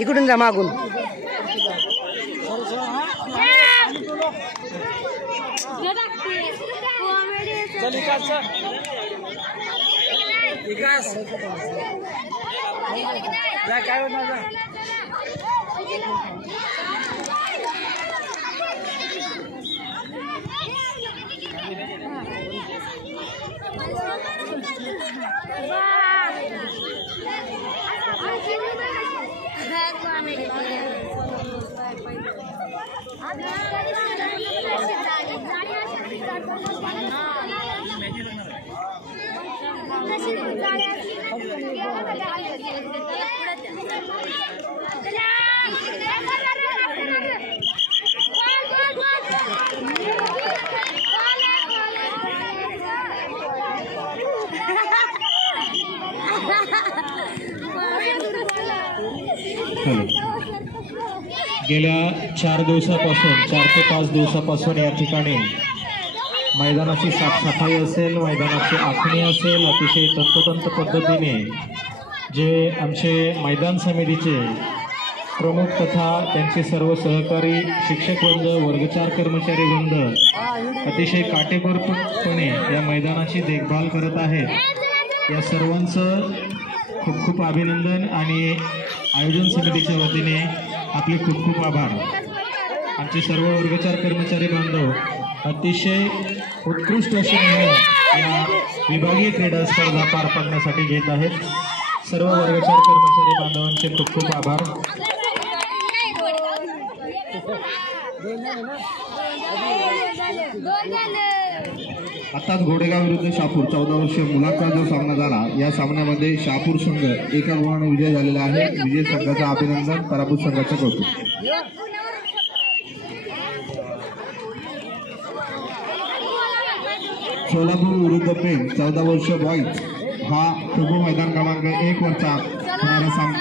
इकडून जा मागून. काय होणार गेल्या 4 दिवसापासून 4 ते 5 दिवसापासून या ठिकाणी मैदानाची साफसफाई असेल, मैदानाची आखणी असेल, अतिशय तंतोतंत पद्धतीने जे आमचे मैदान समितीचे प्रमुख तथा त्यांचे सर्व सहकारी शिक्षकवृंद, वर्गचार कर्मचारी वृंद अतिशय काटेकोरपणे या मैदानाची देखभाल करत आहेत. या सर्वांचं खूप खूप अभिनंदन आणि आयोजन समितीच्या वतीने आपले खूप खूप आभार. आमचे सर्व वर्गचार कर्मचारी बांधव अतिशय उत्कृष्ट अशी या विभागीय क्रीडा स्पर्धा पार पाडण्यासाठी घेत आहेत. सर्व वर्गचार कर्मचारी बांधवांचे खूप खूप आभार. आताच घोडेगाव विरुद्ध शहापूर 14 वर्षीय मुलांचा जो सामना झाला, या सामन्यामध्ये शहापूर संघ एका गुणाने विजय झालेला आहे. विजय संघाचं अभिनंदन, पराभूत संघाचं कौतुक. सोलापूर विरुद्ध पेण 14 वर्ष बॉईज हा खो खो मैदान क्रमांक 1 वरचा होणारा सामना.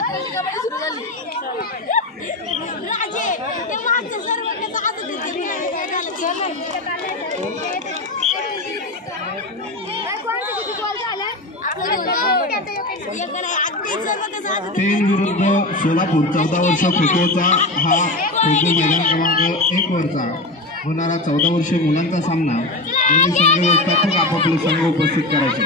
पेण विरुद्ध सोलापूर 14 वर्ष खो खोचा हा खो खो मैदान क्रमांक 1 वरचा होणारा 14 वर्षीय मुलांचा सामना. दोन्ही संघ व्यवस्थापक आपापले संघ उपस्थित करायचे.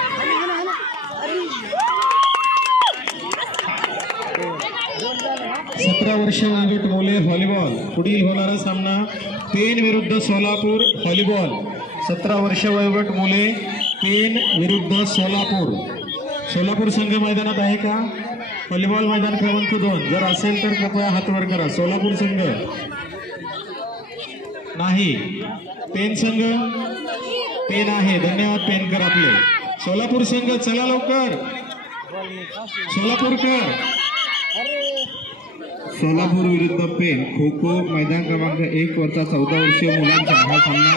सतरा वर्ष वयोगट मुले व्हॉलीबॉल. पुढील होणारा सामना पेण विरुद्ध सोलापूर व्हॉलीबॉल. 17 वर्ष वयोगट मुले पेण विरुद्ध सोलापूर. सोलापूर संघ मैदानात आहे का? व्हॉलीबॉल मैदान क्रमांक 2 जर असेल तर कृपया हात वर करा. सोलापूर संघ नाही. पेण संघ? पेण आहे. धन्यवाद पेणकर आपले. सोलापूर संघ चला लवकर. सोलापूरकर. सोलापूर विरुद्ध पेण खो खो मैदान क्रमांक 1 वरचा 14 वर्षीय मुलांचा हा सामना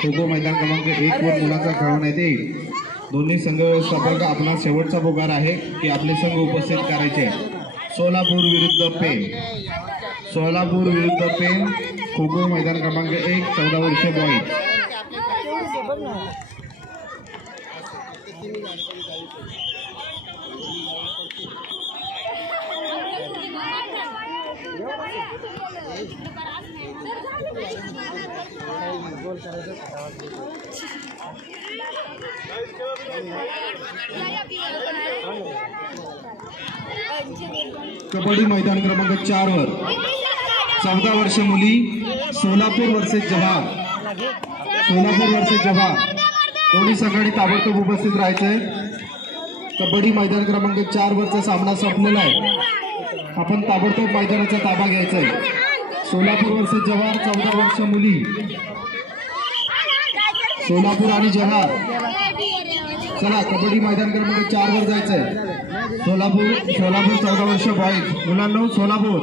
खो खो मैदान क्रमांक 1 वर मुलांचा खेळवण्यात येईल. दोन्ही संघ व्यवस्थापक आपला शेवटचा पुकार आहे की आपले संघ उपस्थित करायचे. सोलापूर विरुद्ध पेण. सोलापूर विरुद्ध पेण खो खो मैदान क्रमांक 1 14 वर्ष बॉईज. कबड्डी मैदान क्रमांक 4 वर 14 वर्ष मुली सोलापूर वर्सेस जव्हार. सोलापूर वर्सेस जव्हार. दोन्ही संघांनी ताबडतोब उपस्थित राहायचंय. कबड्डी मैदान क्रमांक 4 वरचा सामना संपलेला आहे. आपण ताबडतोब मैदानाचा ताबा घ्यायचा आहे. सोलापूर वर्सेस जव्हार 14 वर्ष मुली. सोलापूर आणि जव्हार. चला कबड्डी मैदान क्रमांक 4 वर जायचंय. सोलापूर 14 वर्ष बॉईज. मुलांनो सोलापूर